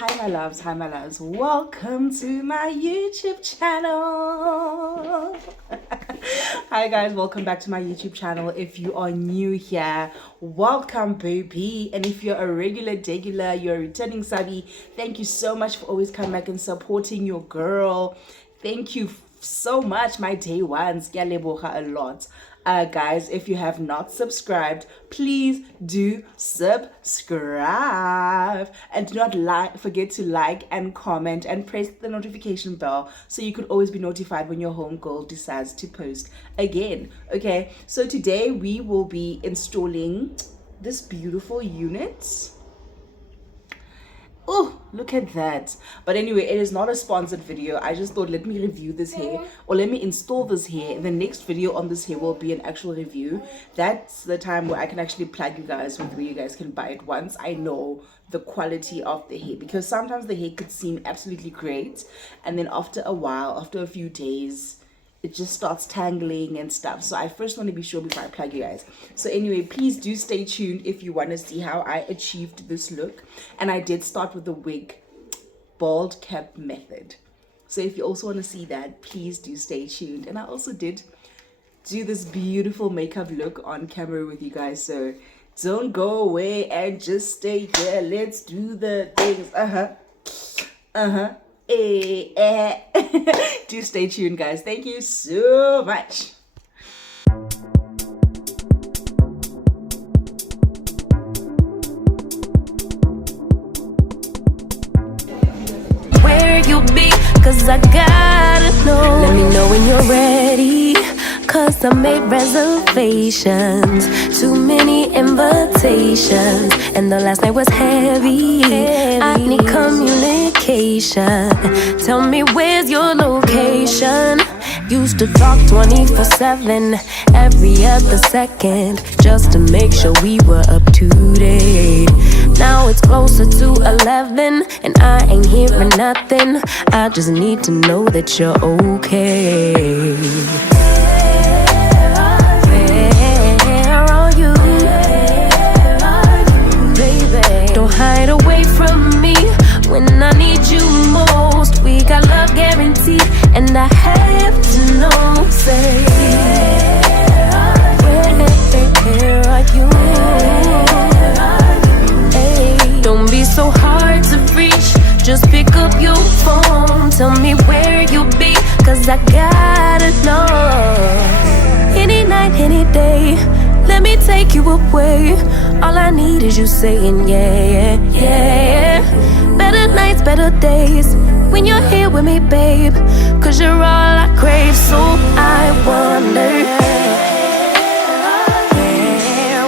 Hi my loves, welcome to my YouTube channel. Hi guys, welcome back to my YouTube channel. If you are new here, welcome baby, and if you're a degular, you're a returning subby, thank you so much for always coming back and supporting your girl. Thank you so much, my day ones. Kyaleboga a lot. Guys, if you have not subscribed, please do subscribe, and do not forget to like and comment and press the notification bell so you could always be notified when your homegirl decides to post again. Okay, so today we will be installing this beautiful unit. Oh, look at that. But anyway, it is not a sponsored video. I just thought, let me review this hair, or let me install this hair. The next video on this hair will be an actual review. That's the time where I can actually plug you guys with where you guys can buy it once I know the quality of the hair, because sometimes the hair could seem absolutely great, and then after a while, after a few days, it just starts tangling and stuff. So I first want to be sure before I plug you guys. So anyway, please do stay tuned if you want to see how I achieved this look. And I did start with the wig bald cap method. So if you also want to see that, please do stay tuned. And I also did do this beautiful makeup look on camera with you guys. So don't go away and just stay here. Let's do the things. Do stay tuned, guys. Thank you so much. Where you be? Cause I gotta know. Let me know when you're ready, cause I made reservations. Too many invitations, and the last night was heavy. I need communication. Tell me where's your location. Used to talk 24/7, every other second, just to make sure we were up to date. Now it's closer to 11, and I ain't hearing nothing. I just need to know that you're okay. Don't hide away from me when I need you most. We got love guaranteed, and I have to know. Say, where are you? Hey, don't be so hard to reach. Just pick up your phone. Tell me where you be, cause I gotta know. Any night, any day, let me take you away. All I need is you saying yeah, yeah, yeah. Better nights, better days, when you're here with me, babe, cause you're all I crave. So I wonder,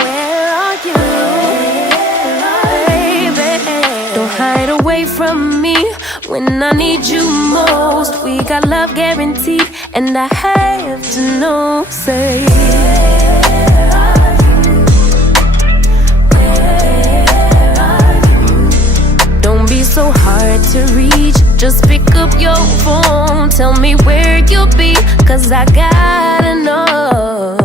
where are you, baby? Don't hide away from me when I need you most. We got love guaranteed, and I have to know. Say, so hard to reach, just pick up your phone. Tell me where you'll be, cause I gotta know.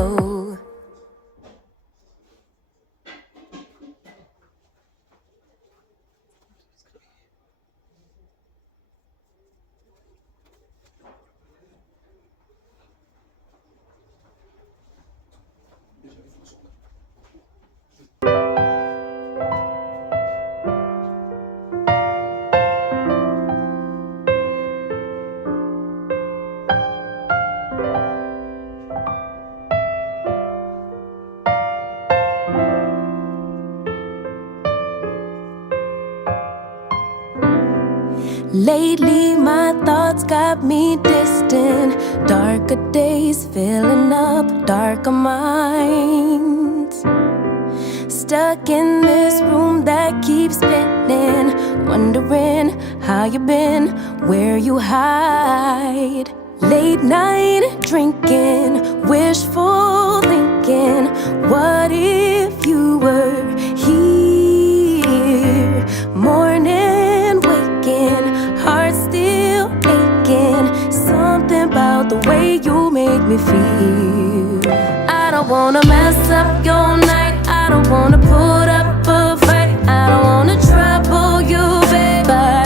Lately my thoughts got me distant. Darker days filling up darker minds. Stuck in this room that keeps spinning, wondering how you been, where you hide. Late night drinking, wishful thinking, what if you were here? Morning waking, heart still aching. Something about the way you make me feel. I don't wanna mess up your night, I don't wanna put up a fight, I don't wanna trouble you, babe, but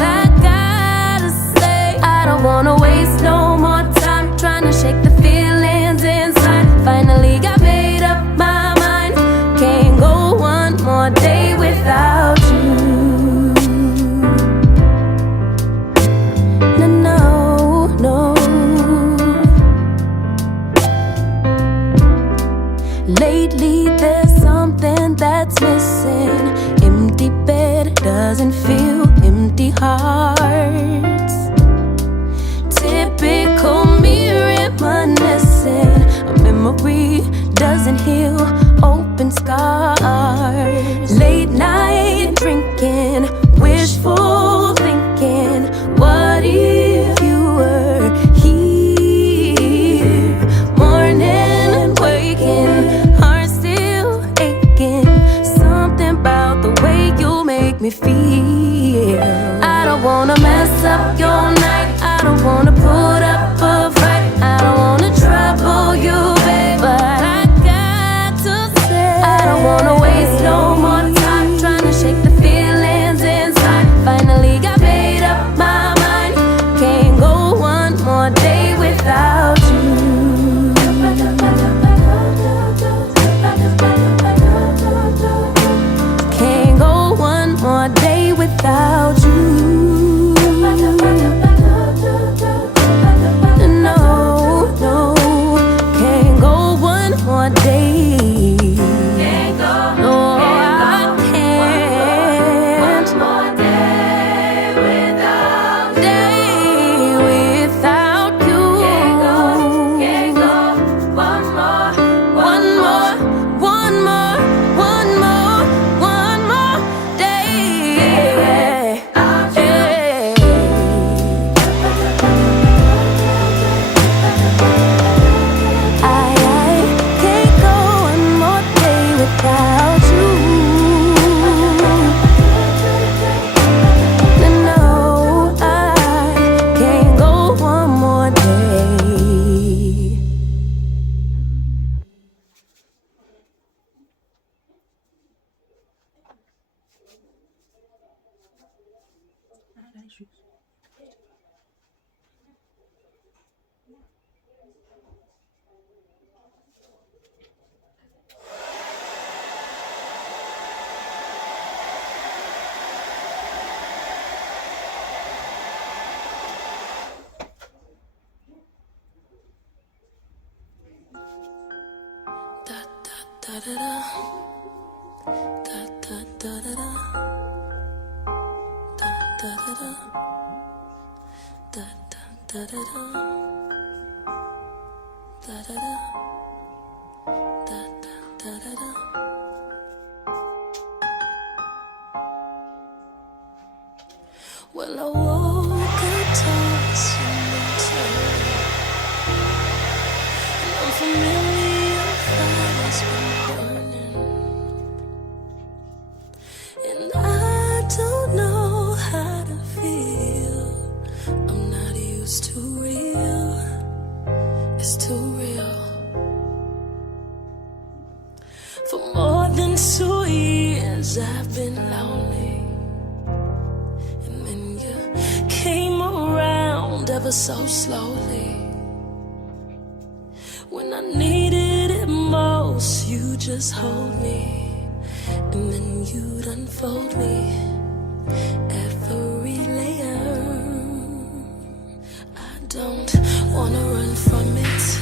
real. I don't wanna mess up your night. I don't wanna put up a fight. I don't wanna trouble you, babe, but I got to say, I don't wanna waste no more time trying to shake the feelings inside. Finally got made up my mind. Can't go one more day without you. Can't go one more day without you. No, no, can't go one more day. No, I can't. One more day without you. Can't go one more day. I can't go one more day without you. No, I can't go one more day. Da da da da da da da da da da da da da da da da da da da da. Well, I woke up tossing and turning, and unfamiliar fires been burning, and I don't know how to feel. I'm not used to real. It's too real. For more than 2 years I've been lonely, and then you came around ever so slowly. When I needed it most, you just hold me, and then you'd unfold me every layer. I don't wanna run from it.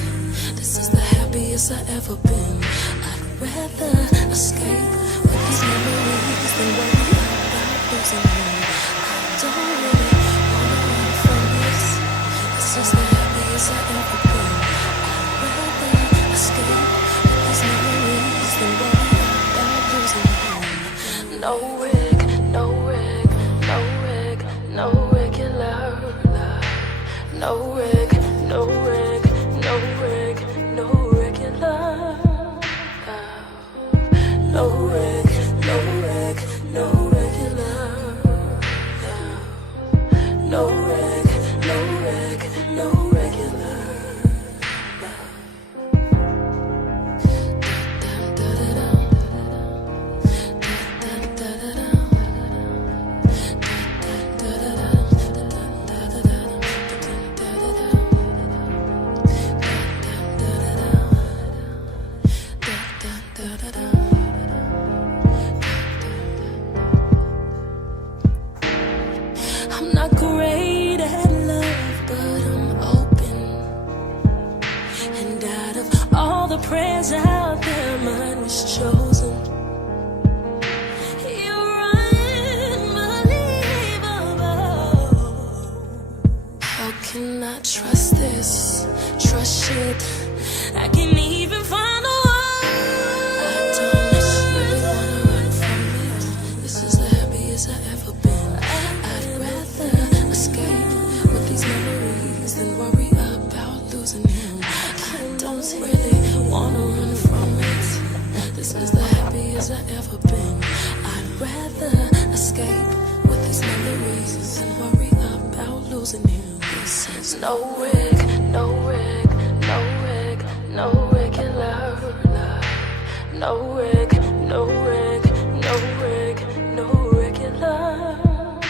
This is the happiest I ever been. I'd rather escape with these memories than worry about losing you. I don't really wanna run from this. This is the happiest I ever been. I'd rather escape with these memories than worry about losing you. No wig, no wig, no wig, no regular love. No wig, no wig, no wig, no regular love. No wig, no wig, no regular love. No wig, no wig, no regular love. Da da da da da da da. I'm not great at love, but I'm open. And out of all the prayers out there, mine was chosen. You're unbelievable. How can I trust this? Trust shit. I can't even find a word. I don't really wanna run from it. This is the happiest I ever been. I'd rather escape with these memories than worry about losing him. I don't really wanna run from it. This is the happiest I ever been. I'd rather escape with losing him. No wig, no wig, no wig, no regular love. No wig, no wig, no wig, no regular love.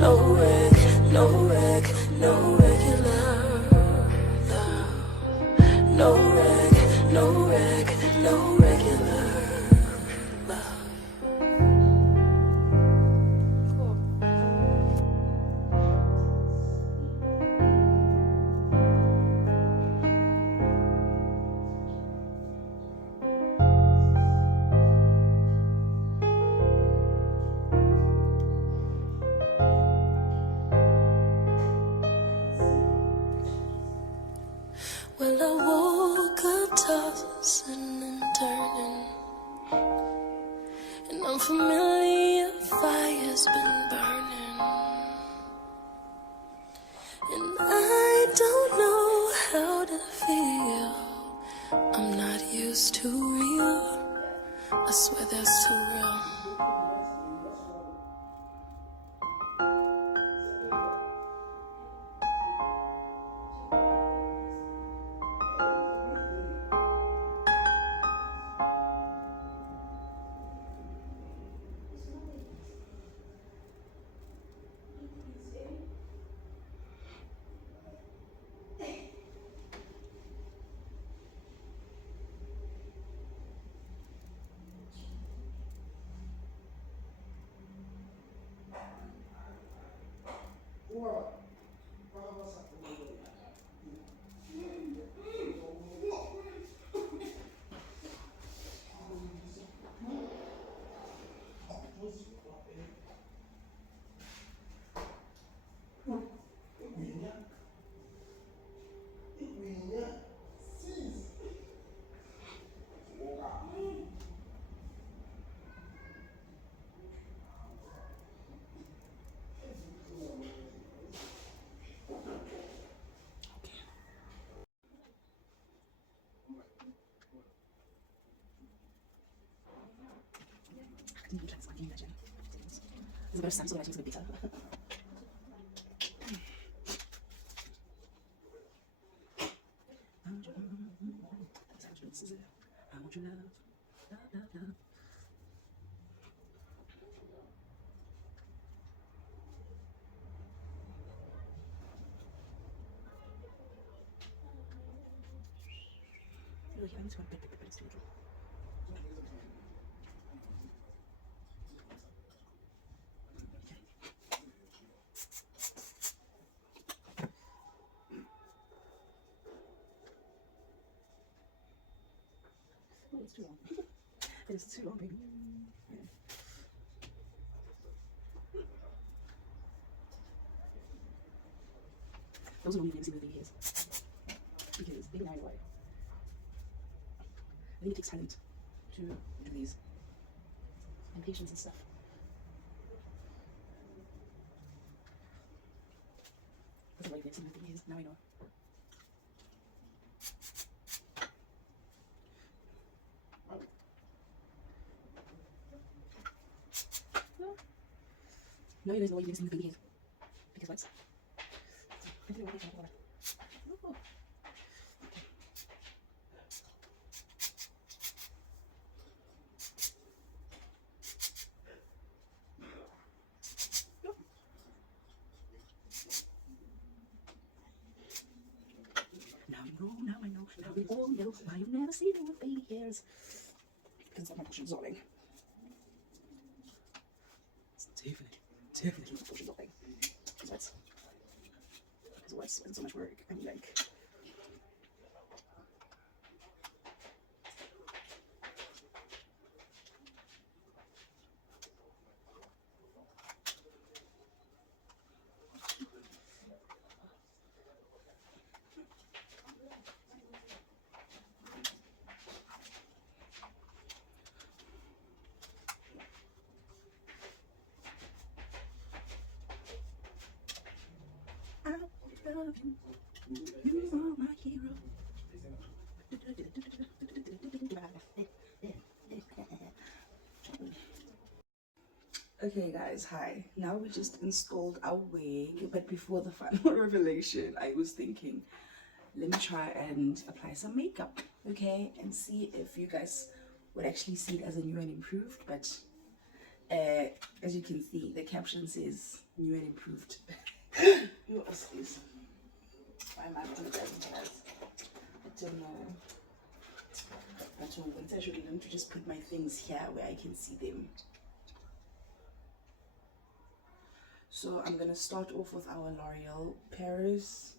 No wig, no wig, no regular love. No wig, no wig, no regular love. Well, I woke up tossing and turning, and unfamiliar fire's been burning, and I don't know how to feel. I'm not used to real. I swear that's too real. It's a better Samsung, I think it's a bit better. I want your love, love, love, love. I need to go a bit it's too little. It's too long. It's too long, baby. Yeah. Those are only never seen with baby hairs. Because baby hairs, like, I think it takes talent to do these, and patience and stuff. That's a lot of never seen with baby hairs. Now I know. Now you guys know why you didn't see the baby hairs. Because what? I didn't want to talk about it. Oh. Now you know, now I know, now we all know why you've never seen me with baby hairs. Because it's not my portion zoning. It's definitely my portion zoning. Because what's so much work? I mean, like, I love you. You are my hero. Okay guys, hi. Now we just installed our wig, but before the final revelation, I was thinking, let me try and apply some makeup, okay? And see if you guys would actually see it as a new and improved, but as you can see, the caption says new and improved. You excuse. Why am I doing that, guys? I don't know. But once I should learn to just put my things here where I can see them. So I'm gonna start off with our L'Oreal Paris.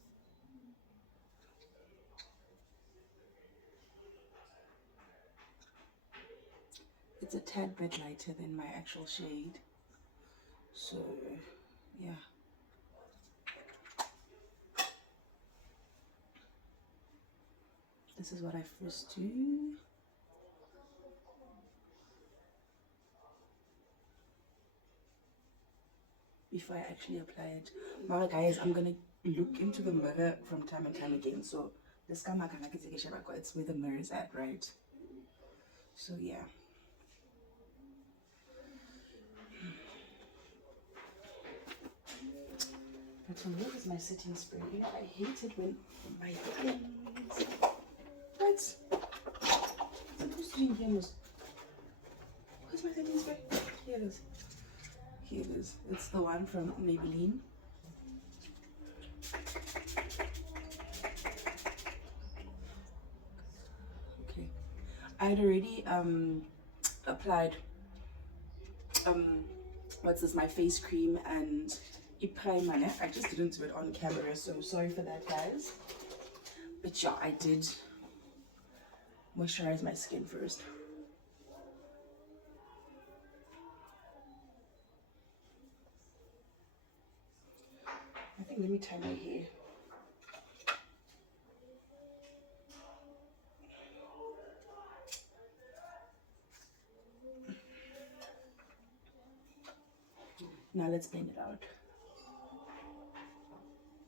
It's a tad bit lighter than my actual shade. So yeah. This is what I first do. Before I actually apply it. Now guys, I'm gonna look into the mirror from time and time again. So this camera it's where the mirror is at, right? So yeah. But where is my setting spray? You know, I hate it when my things. What? It's supposed to be in here most. Where's my setting spray? Here it is. Here it is. It's the one from Maybelline. Okay. I had already applied what's this, my face cream and a primer. I just didn't do it on camera, so sorry for that guys. But yeah, I did moisturize my skin first. I think let me tie my hair. Now let's blend it out.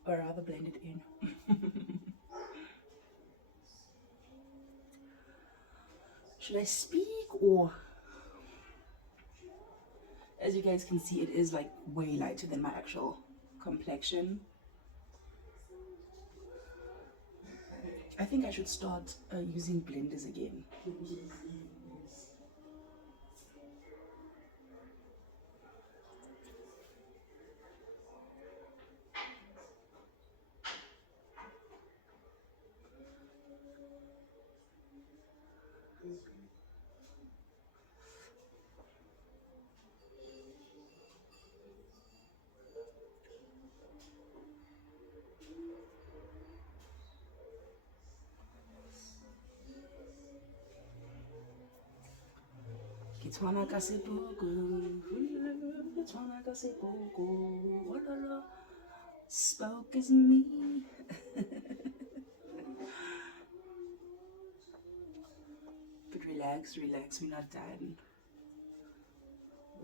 Or rather blend it in. Should I speak or? As you guys can see, it is like way lighter than my actual complexion. I think I should start using blenders again. Kitwana kasepoko, kitwana kasepoko, walala, spoke is me. But relax, relax, we're not done.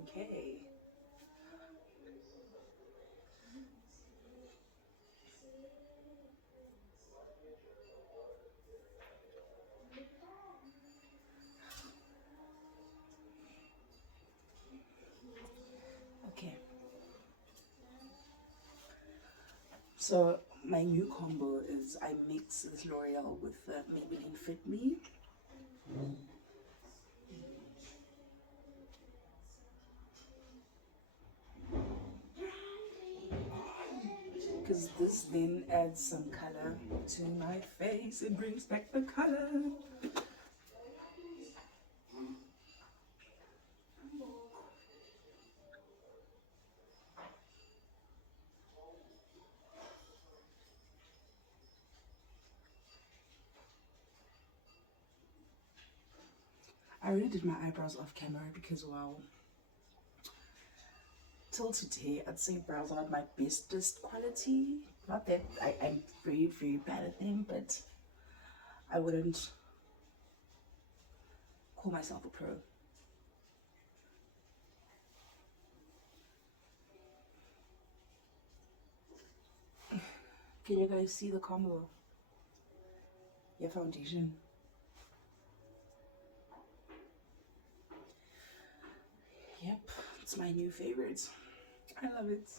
Okay. Okay. So my new combo is I mix this L'Oreal with Maybelline Fit Me. Because this then adds some color to my face. It brings back the color. I already did my eyebrows off camera because, wow, till today I'd say brows are not my bestest quality. Not that I'm very, very bad at them, but I wouldn't call myself a pro. Can you guys see the combo? Your foundation. Yep, It's my new favorite. I love it.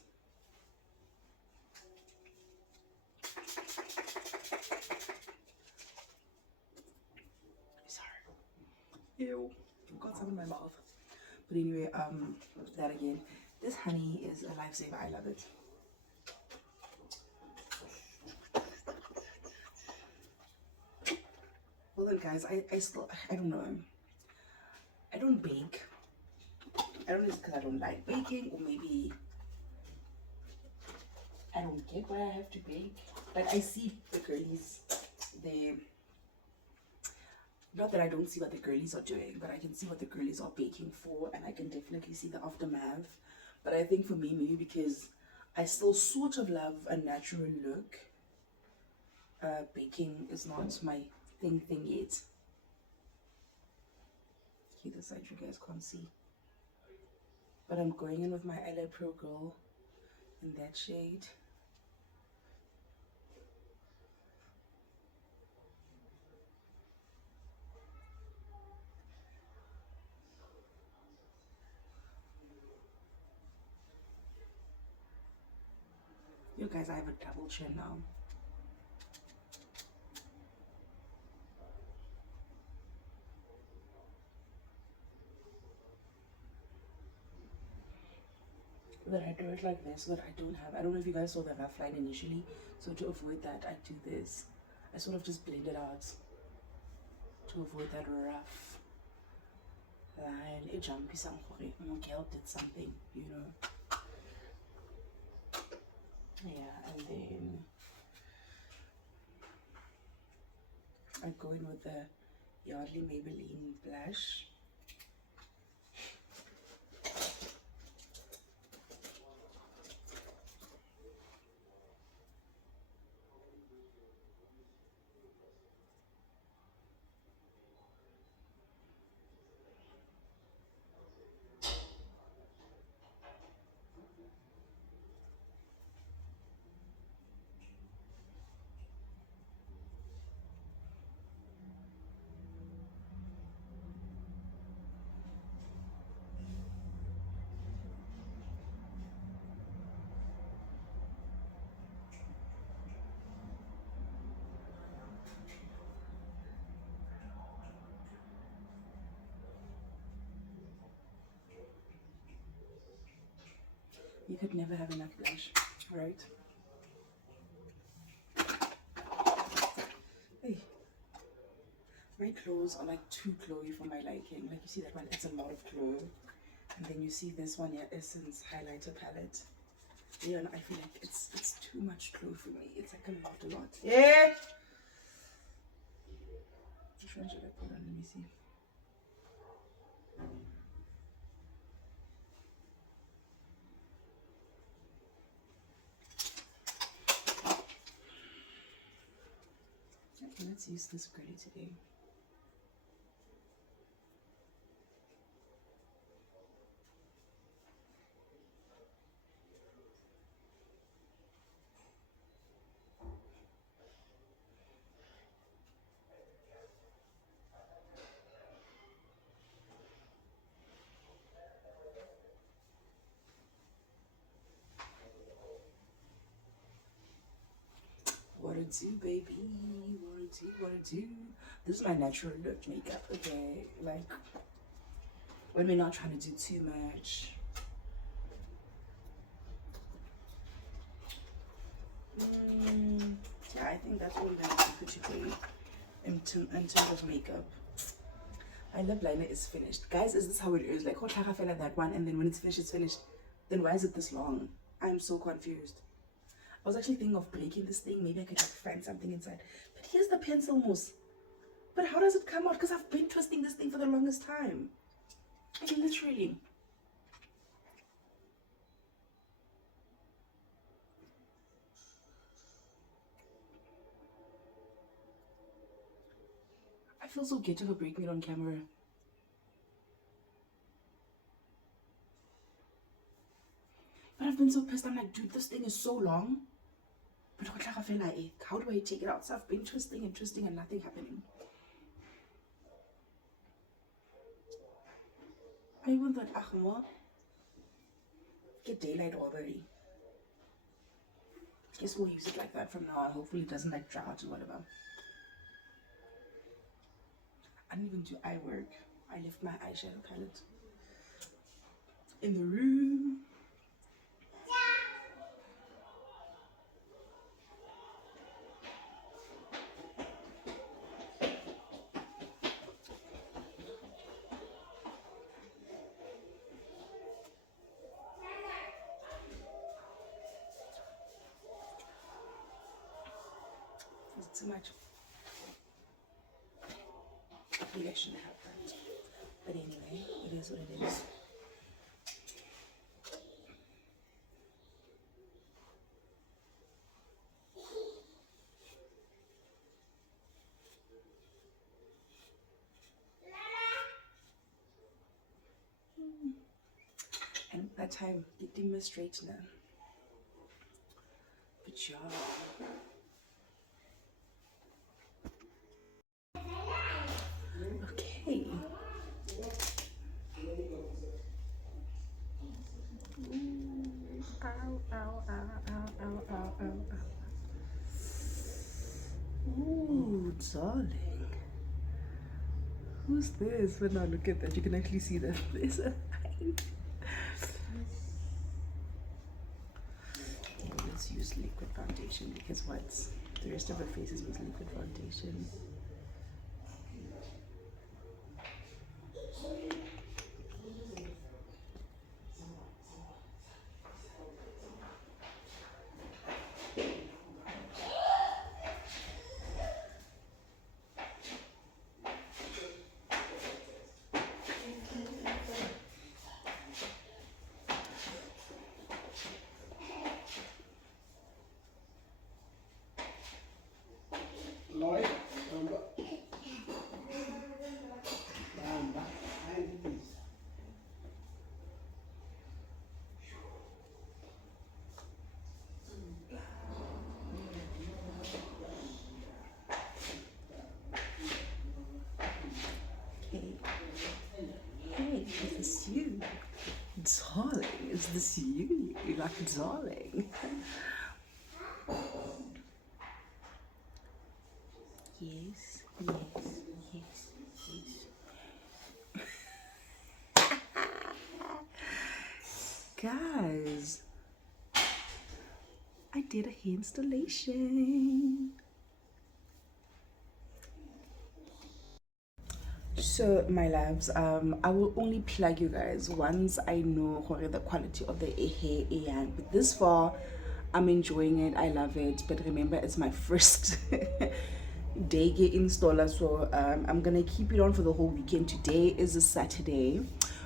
Sorry. Ew. Got some in my mouth. But anyway, that again. This honey is a lifesaver. I love it. Well then guys, I don't know. I don't bake. I don't know if it's because I don't like baking, or maybe I don't get why I have to bake. Like I see the girlies, not that I don't see what the girlies are doing, but I can see what the girlies are baking for, and I can definitely see the aftermath. But I think for me, maybe because I still sort of love a natural look, baking is not my thing yet. Okay, this side you guys can't see. But I'm going in with my LA Pro Girl in that shade. You guys, I have a double chin now. That I do it like this, so that I don't know if you guys saw the rough line initially, so to avoid that I do this. I sort of just blend it out to avoid that rough line. A jumpy something, girl did something, you know. Yeah, and then I go in with the Yardley Maybelline blush. You could never have enough blush, right? Hey, my clothes are like too glowy for my liking. Like you see that one, it's a lot of glow. And then you see this one here, Essence Highlighter Palette. Yeah, and I feel like it's too much glow for me. It's like a lot. Yeah! Which one should I put on? Let me see. Okay, let's use this gray today. What a do, baby. What a do. This is my natural look makeup, okay? Like, when we're not trying to do too much. Yeah, I think that's all we're gonna do for today in terms of makeup. My lip liner is finished. Guys, is this how it is? Like, I fell at that one, and then when it's finished, it's finished. Then why is it this long? I'm so confused. I was actually thinking of breaking this thing. Maybe I could like find something inside. But here's the pencil mousse. But how does it come out? Because I've been twisting this thing for the longest time. Like, literally. I feel so ghetto for breaking it on camera. But I've been so pissed. I'm like, dude, this thing is so long. But how do I take it out? So I've been twisting and nothing happening. I even thought, Achma, get daylight already. Guess we'll use it like that from now on. Hopefully it doesn't like dry out or whatever. I didn't even do eye work. I left my eyeshadow palette in the room. Is it too much? Maybe I shouldn't have that. But anyway, it is what it is. And that time, getting my straightener. Good job. Okay. Ow, ow, ow, ow, ow, ow, ow, ow. Ooh, darling. Who's this? But now look at that. You can actually see that there's a line. Let's use liquid foundation because what's the rest of her face is with liquid foundation. Hey, is this you? Darling, is this you? You're like, darling. Yes, yes, yes, yes. Guys, I did a hair installation. So my loves, I will only plug you guys once I know the quality of the hair. But this far, I'm enjoying it. I love it. But remember, it's my first day installer, so I'm gonna keep it on for the whole weekend. Today is a Saturday,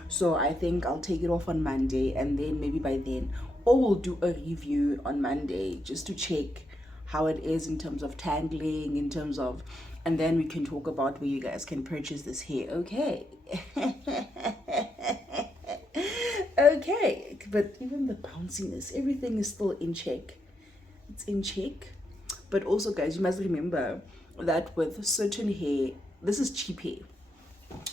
so I think I'll take it off on Monday, and then maybe by then, or we'll do a review on Monday just to check how it is in terms of tangling, in terms of, and then we can talk about where you guys can purchase this hair. Okay. Okay, but even the bounciness, everything is still in check. It's in check. But also, guys, you must remember that with certain hair, this is cheap hair,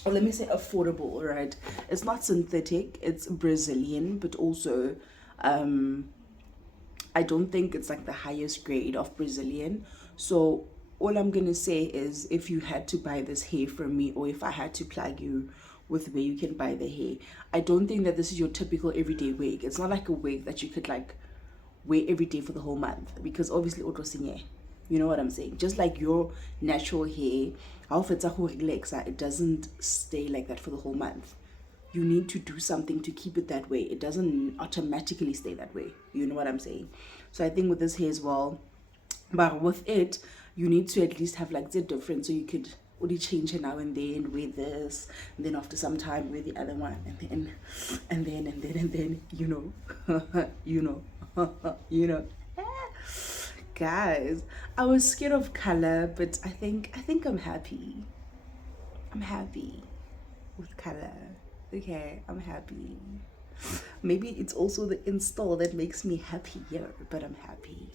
or let me say affordable, right? It's not synthetic, it's Brazilian, but also I don't think it's like the highest grade of Brazilian. So all I'm gonna say is, if you had to buy this hair from me, or if I had to plug you with where you can buy the hair, I don't think that this is your typical everyday wig. It's not like a wig that you could like wear every day for the whole month, because obviously you know what I'm saying? Just like your natural hair, it doesn't stay like that for the whole month. You need to do something to keep it that way. It doesn't automatically stay that way. You know what I'm saying? So I think with this hair as well, but with it, you need to at least have like the difference, so you could only change it now and then, wear this, and then after some time wear the other one, and then you know. You know. Guys, I was scared of color, but I think I'm happy. I'm happy with color. Okay, I'm happy. Maybe it's also the install that makes me happier, but I'm happy.